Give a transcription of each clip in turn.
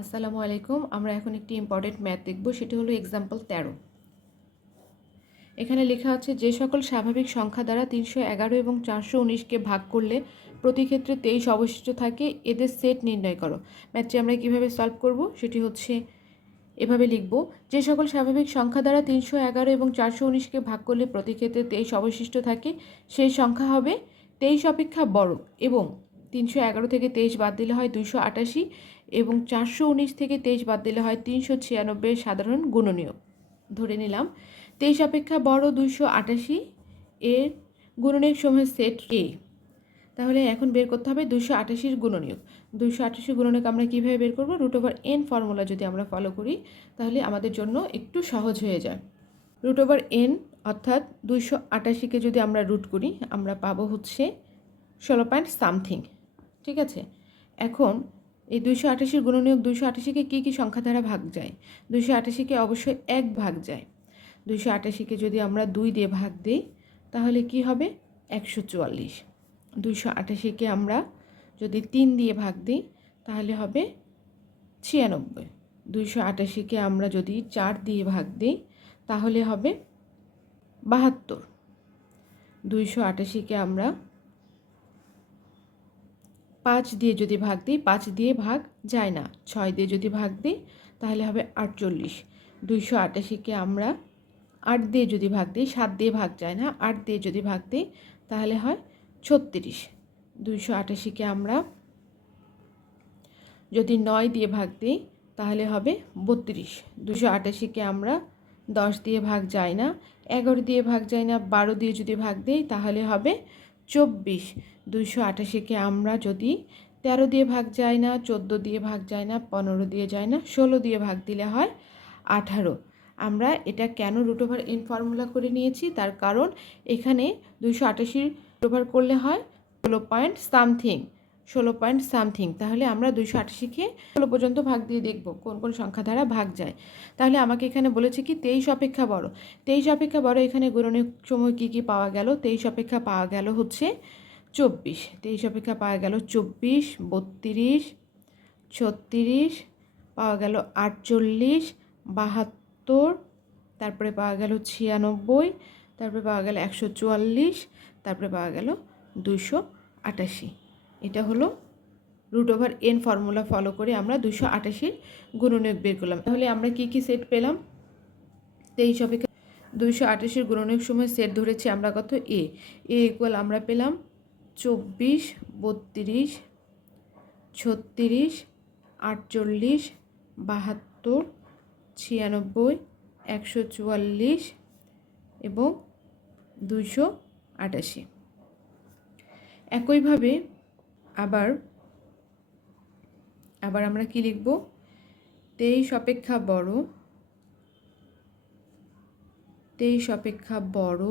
আসসালামু আলাইকুম, আমরা এখন একটি ইম্পর্টেন্ট ম্যাথ দেখব, সেটি হলো এক্সাম্পল তেরো। এখানে লেখা আছে, যে সকল স্বাভাবিক সংখ্যা দ্বারা তিনশো এগারো এবং চারশো উনিশকে ভাগ করলে প্রতি ক্ষেত্রে তেইশ অবশিষ্ট থাকে, এদের সেট নির্ণয় করো। ম্যাথটি আমরা কীভাবে সলভ করব, সেটি হচ্ছে এভাবে লিখব, যে সকল স্বাভাবিক সংখ্যা দ্বারা তিনশো এগারো এবং চারশো উনিশকে ভাগ করলে প্রতি ক্ষেত্রে তেইশ অবশিষ্ট থাকে, সেই সংখ্যা হবে তেইশ অপেক্ষা বড় এবং তিনশো এগারো থেকে তেইশ বাদ দিলে হয় দুইশো আটাশি এবং চারশো উনিশ থেকে তেইশ বাদ দিলে হয় তিনশো ছিয়ানব্বই সাধারণ গুণনীয় ধরে নিলাম, তেইশ অপেক্ষা বড় দুইশো আটাশি, এর গুণনীয়ক সমূহের সেট এ তাহলে এখন বের করতে হবে দুশো আটাশির গুণনীয়ক। দুশো আটাশি গুণনীয়ক আমরা কীভাবে বের করব? রুট ওভার এন ফর্মুলা যদি আমরা ফলো করি, তাহলে আমাদের জন্য একটু সহজ হয়ে যায়। রুট ওভার এন অর্থাৎ দুইশো আটাশিকে যদি আমরা রুট করি, আমরা পাবো হচ্ছে ষোলো পয়েন্ট সামথিং ঠিক আছে? এখন এই দুইশো আটাশির গুণনীয়ক দুইশো আটাশিকে কী কী সংখ্যা দ্বারা ভাগ যায়? দুইশো আটাশিকে অবশ্যই এক ভাগ যায়। দুইশো আটাশিকে যদি আমরা দুই দিয়ে ভাগ দিই, তাহলে কি হবে? একশো চুয়াল্লিশ। দুইশো আটাশিকে আমরা যদি তিন দিয়ে ভাগ দিই, তাহলে হবে ছিয়ানব্বই। দুইশো আটাশিকে আমরা যদি চার দিয়ে ভাগ দিই, তাহলে হবে বাহাত্তর। দুইশো আটাশিকে আমরা পাঁচ দিয়ে যদি ভাগ দিই, পাঁচ দিয়ে ভাগ যায় না। ছয় দিয়ে যদি ভাগ দিই, তাহলে হবে আটচল্লিশ। দুইশো আটাশিকে আমরা আট দিয়ে যদি ভাগ দিই, সাত দিয়ে ভাগ যায় না। আট দিয়ে যদি ভাগ দিই, তাহলে হয় ছত্রিশ। দুইশো আটাশিকে আমরা যদি নয় দিয়ে ভাগ দিই, তাহলে হবে বত্রিশ। দুশো আটাশিকে আমরা দশ দিয়ে ভাগ যায় না। এগারো দিয়ে ভাগ যায় না। বারো দিয়ে যদি ভাগ দিই, তাহলে হবে চব্বিশ। দুইশো আঠাশিকে আমরা যদি তেরো দিয়ে ভাগ যায় না, চোদ্দ দিয়ে ভাগ যায় না, পনেরো দিয়ে যায় না, ষোলো দিয়ে ভাগ দিলে হয় আঠারো। আমরা এটা কেন রুট ওভার এন ফর্মুলা করে নিয়েছি? তার কারণ এখানে দুইশো আটাশির রুট ওভার করলে হয় ষোলো পয়েন্ট সামথিং ষোলো পয়েন্ট সামথিং তাহলে আমরা দুইশো আটাশিকে ষোলো পর্যন্ত ভাগ দিয়ে দেখব, কোন কোন সংখ্যা দ্বারা ভাগ যায়। তাহলে আমাকে এখানে বলেছে কি, তেইশ অপেক্ষা বড়। তেইশ অপেক্ষা বড় এখানে গুণনের সময় কী কী পাওয়া গেল? তেইশ অপেক্ষা পাওয়া গেল হচ্ছে চব্বিশ। তেইশ অপেক্ষা পাওয়া গেল চব্বিশ, বত্রিশ, ছত্রিশ, পাওয়া গেল আটচল্লিশ, বাহাত্তর, তারপরে পাওয়া গেল ছিয়ানব্বই, তারপরে পাওয়া গেল একশো চুয়াল্লিশ, তারপরে পাওয়া গেল দুশো আটাশি। এটা হলো root over N formula follow করে আমরা দুশো আটাশির গুণনীয়ক বের করলাম। তাহলে আমরা কি কি সেট পেলাম? তেইশ অপেক্ষা দুইশো আটাশির গুণনীয়ক সময় সেট ধরেছি আমরা কত? এ এ ইকুয়াল আমরা পেলাম চব্বিশ, বত্রিশ, ছত্রিশ, আটচল্লিশ, বাহাত্তর, ছিয়ানব্বই, একশো চুয়াল্লিশ এবং দুইশো আটাশি। একইভাবে আবার আবার আমরা কি লিখব? তেইশ অপেক্ষা বড়, তেইশ অপেক্ষা বড়,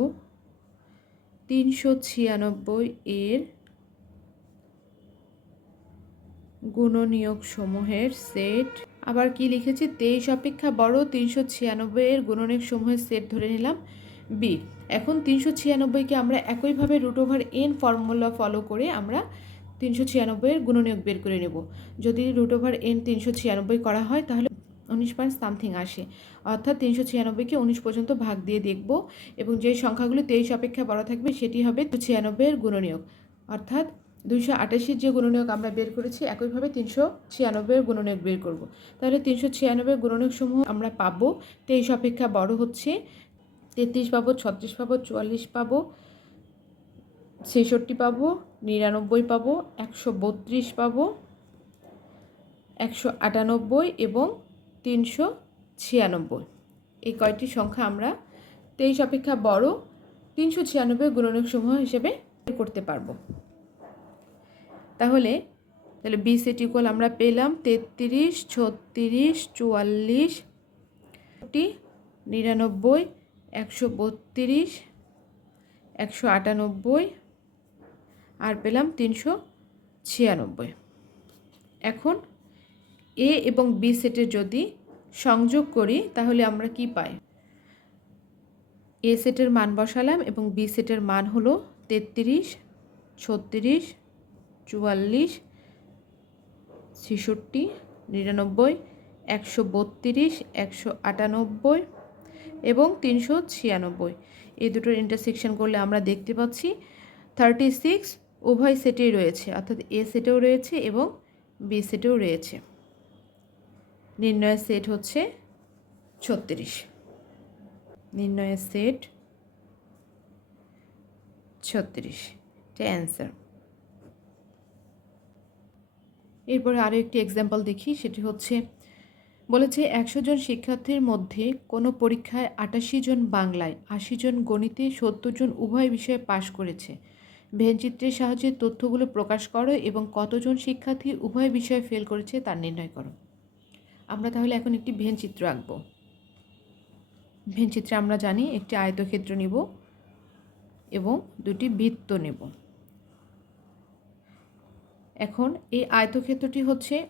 তিনশো ছিয়ানব্বই এর গুণনীয়ক সমূহের সেট। আবার কি লিখেছি? তেইশ অপেক্ষা বড়, তিনশো ছিয়ানব্বই এর গুণনীয়ক সমূহের সেট ধরে নিলাম বি এখন তিনশো ছিয়ানব্বইকে আমরা একইভাবে root over N formula follow করে আমরা তিনশো ছিয়ানব্বইয়ের গুণনীয়ক বের করে নেব। যদি রুট ওভার এন তিনশো ছিয়ানব্বই করা হয়, তাহলে উনিশ পয়েন্ট সামথিং আসে। অর্থাৎ তিনশো ছিয়ানব্বইকে উনিশ পর্যন্ত ভাগ দিয়ে দেখব এবং যে সংখ্যাগুলো তেইশ অপেক্ষা বড় থাকবে, সেটি হবে ছিয়ানব্বইয়ের গুণনীয়ক। অর্থাৎ দুইশো আটাশির যে গুণনীয়ক আমরা বের করেছি, একইভাবে তিনশো ছিয়ানব্বইয়ের গুণনীয়ক বের করব। তাহলে তিনশো ছিয়ানব্বই গুণনীয়ক সমূহ আমরা পাবো। তেইশ অপেক্ষা বড় হচ্ছে, তেত্রিশ পাবো, ছত্রিশ পাবো, চুয়াল্লিশ পাবো, ছেষট্টি পাবো নিরানব্বই পাবো, একশো বত্রিশ পাবো, একশো আটানব্বই এবং তিনশো ছিয়ানব্বই। এই কয়টি সংখ্যা আমরা তেইশ অপেক্ষা বড় তিনশো ছিয়ানব্বই গুণনীয়ক সমূহ হিসেবে করতে পারব। তাহলে তাহলে বি সেট ইকুয়াল আমরা পেলাম তেত্রিশ, ছত্রিশ, চুয়াল্লিশ নিরানব্বই, একশো বত্রিশ, একশো আটানব্বই আর পেলাম তিনশো ছিয়ানব্বই। এখন এ এবং বি সেটের যদি সংযোগ করি, তাহলে আমরা কি পাই? এ সেটের মান বসালাম এবং বি সেটের মান হলো তেত্রিশ, ছত্রিশ, চুয়াল্লিশ, ছেষট্টি, নিরানব্বই, একশো বত্রিশ, একশো আটানব্বই এবং তিনশো ছিয়ানব্বই। এই দুটোর ইন্টারসেকশন করলে আমরা দেখতে পাচ্ছি থার্টি সিক্স উভয় সেটেই রয়েছে, অর্থাৎ এ সেটেও রয়েছে এবং বি সেটেও রয়েছে। নির্ণয়ের সেট হচ্ছে ছত্রিশ। নির্ণয়ের সেট ছত্রিশ। এটা অ্যান্সার। এরপরে আরও একটি এক্সাম্পল দেখি, সেটি হচ্ছে, বলেছে একশো জন শিক্ষার্থীর মধ্যে কোনো পরীক্ষায় আটাশি জন বাংলায়, আশি জন গণিতে, সত্তর জন উভয় বিষয়ে পাশ করেছে। ভেনচিত্রের সাহায্যে তথ্যগুলো প্রকাশ করো এবং কতজন শিক্ষার্থী উভয় বিষয়ে ফেল করেছে তার নির্ণয় করো। আমরা তাহলে এখন একটি ভেনচিত্র আঁকব। ভেনচিত্রে আমরা জানি একটি আয়তক্ষেত্র নিব এবং দুটি বৃত্ত নেব। এখন এই আয়তক্ষেত্রটি হচ্ছে,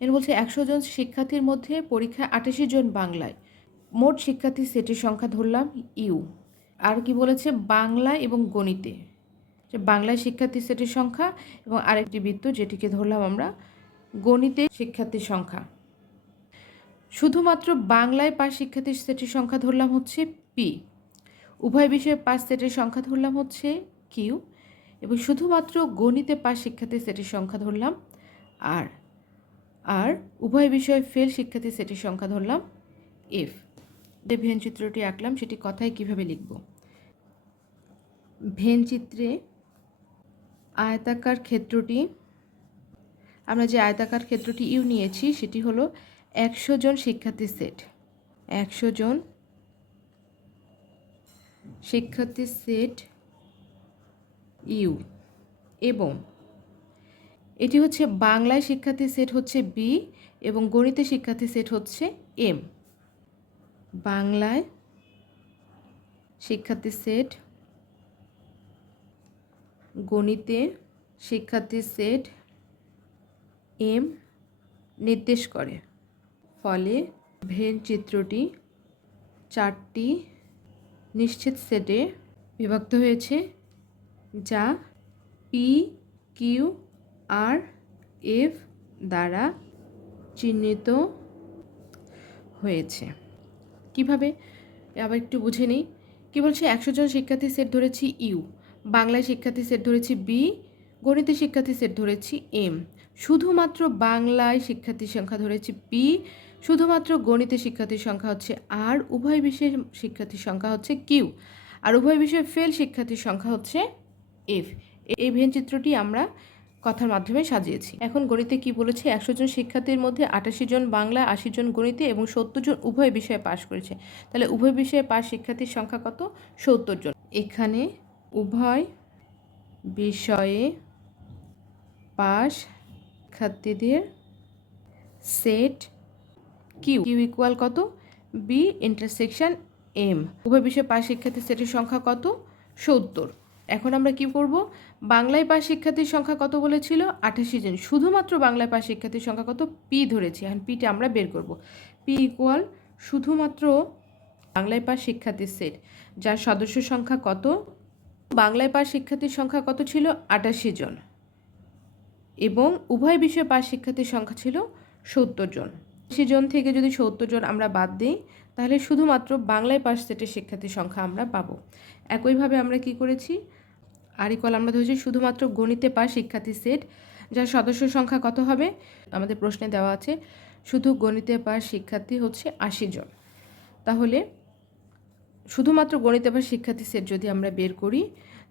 এর বলছে একশো জন শিক্ষার্থীর মধ্যে পরীক্ষায় আটাশি জন বাংলায়। মোট শিক্ষার্থীর সেটের সংখ্যা ধরলাম ইউ। আর কি বলেছে? বাংলা এবং গণিতে। যে বাংলায় শিক্ষার্থী সেটের সংখ্যা এবং আরেকটি বৃত্ত যেটিকে ধরলাম আমরা গণিতে শিক্ষার্থীর সংখ্যা। শুধুমাত্র বাংলায় পাস শিক্ষার্থীর সেটের সংখ্যা ধরলাম হচ্ছে পি। উভয় বিষয়ে পাস সেটের সংখ্যা ধরলাম হচ্ছে কিউ এবং শুধুমাত্র গণিতে পাস শিক্ষার্থী সেটের সংখ্যা ধরলাম আর। আর উভয় বিষয়ে ফেল শিক্ষার্থী সেটের সংখ্যা ধরলাম এফ। যে ভেন চিত্রটি আঁকলাম, সেটি কথায় কীভাবে লিখব? ভেন চিত্রে আয়তাকার ক্ষেত্রটি, আমরা যে আয়তাকার ক্ষেত্রটি ইউ নিয়েছি, সেটি হলো একশো জন শিক্ষার্থী সেট। একশো জন শিক্ষার্থী সেট ইউ। এবং এটি হচ্ছে বাংলায় শিক্ষার্থী সেট হচ্ছে বি এবং গণিতে শিক্ষার্থী সেট হচ্ছে এম। বাংলায় শিক্ষার্থী সেট গণিতে শিক্ষার্থী সেট এম নির্দেশ করে। ফলে ভেন চিত্রটি চারটি নিশ্চিত সেটে বিভক্ত হয়েছে, যা পি, কিউ, আর, এফ দ্বারা চিহ্নিত হয়েছে। কীভাবে? আবার একটু বুঝে নিই। কী বলছে? একশো জন শিক্ষার্থী সেট ধরেছি ইউ। বাংলায় শিক্ষার্থী সেট ধরেছি বি, গণিতে শিক্ষার্থী সেট ধরেছি এম। শুধুমাত্র বাংলায় শিক্ষার্থীর সংখ্যা ধরেছি পি শুধুমাত্র গণিতে শিক্ষার্থীর সংখ্যা হচ্ছে আর, উভয় বিষয়ের শিক্ষার্থীর সংখ্যা হচ্ছে কিউ। আর উভয় বিষয়ে ফেল শিক্ষার্থীর সংখ্যা হচ্ছে এফ। এই ভেন চিত্রটি আমরা কথার মাধ্যমে সাজিয়েছি। এখন গণিতে কি বলেছে? একশো জন শিক্ষার্থীর মধ্যে আটাশি জন বাংলা আশি জন গণিতে এবং সত্তর জন উভয় বিষয়ে পাশ করেছে। তাহলে উভয় বিষয়ে পাশ শিক্ষার্থীর সংখ্যা কত? সত্তর জন। এখানে উভয় বিষয়ে পাশ শিক্ষার্থীদের সেট কিউ। কিউ ইকুয়াল কত? বি ইন্টারসেকশন এম উভয় বিষয়ে পাশ শিক্ষার্থীর সেটের সংখ্যা কত? সত্তর। এখন আমরা কি করব? বাংলায় পাশ শিক্ষার্থীর সংখ্যা কত বলেছিল? আঠাশি জন। শুধুমাত্র বাংলায় পাশ শিক্ষার্থীর সংখ্যা কত? পি ধরেছি। এখন পিটা আমরা বের করব। পি ইকুয়াল শুধুমাত্র বাংলায় পাশ শিক্ষার্থীর সেট। যার সদস্য সংখ্যা কত? বাংলায় পাশ শিক্ষার্থীর সংখ্যা কত ছিল? আটাশি জন। এবং উভয় বিষয়ে পাশ শিক্ষার্থীর সংখ্যা ছিল সত্তর জন। জন থেকে যদি সত্তর জন আমরা বাদ দিই, তাহলে শুধুমাত্র বাংলায় পাশ সেটের শিক্ষার্থীর সংখ্যা আমরা পাবো। একইভাবে আমরা কি করেছি? আরিকল আমরা ধরেছি শুধুমাত্র গণিতে পাশ শিক্ষার্থী সেট, যার সদস্য সংখ্যা কত হবে? আমাদের প্রশ্নে দেওয়া আছে, শুধু গণিতে পাশ শিক্ষার্থী হচ্ছে আশি জন। তাহলে শুধুমাত্র গণিতে পাশ শিক্ষার্থী সেট যদি আমরা বের করি,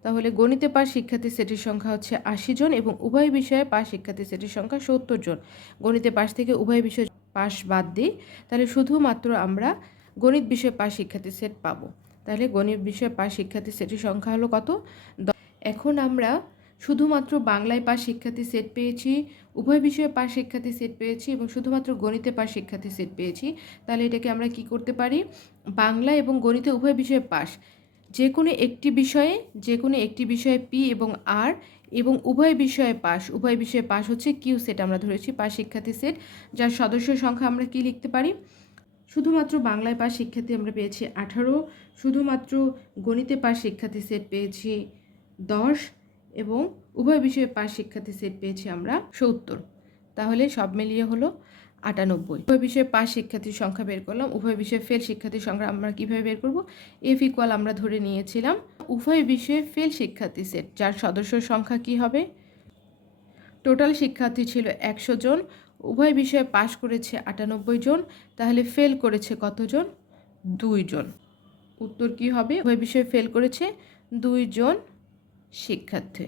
তাহলে গণিতে পাশ শিক্ষার্থী সেটের সংখ্যা হচ্ছে আশি জন এবং উভয় বিষয়ে পাস শিক্ষার্থী সেটের সংখ্যা সত্তর জন। গণিতে পাশ থেকে উভয় বিষয়ে পাশ বাদ দিই, তাহলে শুধুমাত্র আমরা গণিত বিষয়ে পাস শিক্ষার্থী সেট পাবো। তাহলে গণিত বিষয়ে পাস শিক্ষার্থী সেটির সংখ্যা হলো কত? এখন আমরা শুধুমাত্র বাংলায় পাশ শিক্ষার্থী সেট পেয়েছি, উভয় বিষয়ে পাশ শিক্ষার্থী সেট পেয়েছি এবং শুধুমাত্র গণিতে পাশ শিক্ষার্থী সেট পেয়েছি। তাহলে এটাকে আমরা কি করতে পারি? বাংলা এবং গণিতে উভয় বিষয়ে পাশ। যে কোনো একটি বিষয়ে যে কোনো একটি বিষয়ে পি এবং আর এবং উভয় বিষয়ে পাশ। উভয় বিষয়ে পাশ হচ্ছে কিউ সেট আমরা ধরেছি, পাশ শিক্ষার্থী সেট, যার সদস্য সংখ্যা আমরা কি লিখতে পারি? শুধুমাত্র বাংলায় পাশ শিক্ষার্থী আমরা পেয়েছি আঠারো, শুধুমাত্র গণিতে পাশ শিক্ষার্থী সেট পেয়েছি দশ এবং উভয় বিষয়ে পাশ শিক্ষার্থী সেট পেয়েছি আমরা সত্তর। তাহলে সব মিলিয়ে হলো আটানব্বই। উভয় বিষয়ে পাস শিক্ষার্থীর সংখ্যা বের করলাম, উভয় বিষয়ে ফেল শিক্ষার্থীর সংখ্যা আমরা কীভাবে বের করব? এফ ইকুয়াল আমরা ধরে নিয়েছিলাম। উভয় বিষয়ে ফেল শিক্ষার্থী সেট, যার সদস্য সংখ্যা কি হবে? টোটাল শিক্ষার্থী ছিল একশো জন, উভয় বিষয়ে পাশ করেছে আটানব্বই জন, তাহলে ফেল করেছে কতজন? দুইজন উত্তর কি হবে? উভয় বিষয়ে ফেল করেছে দুইজন শিক্ষার্থী।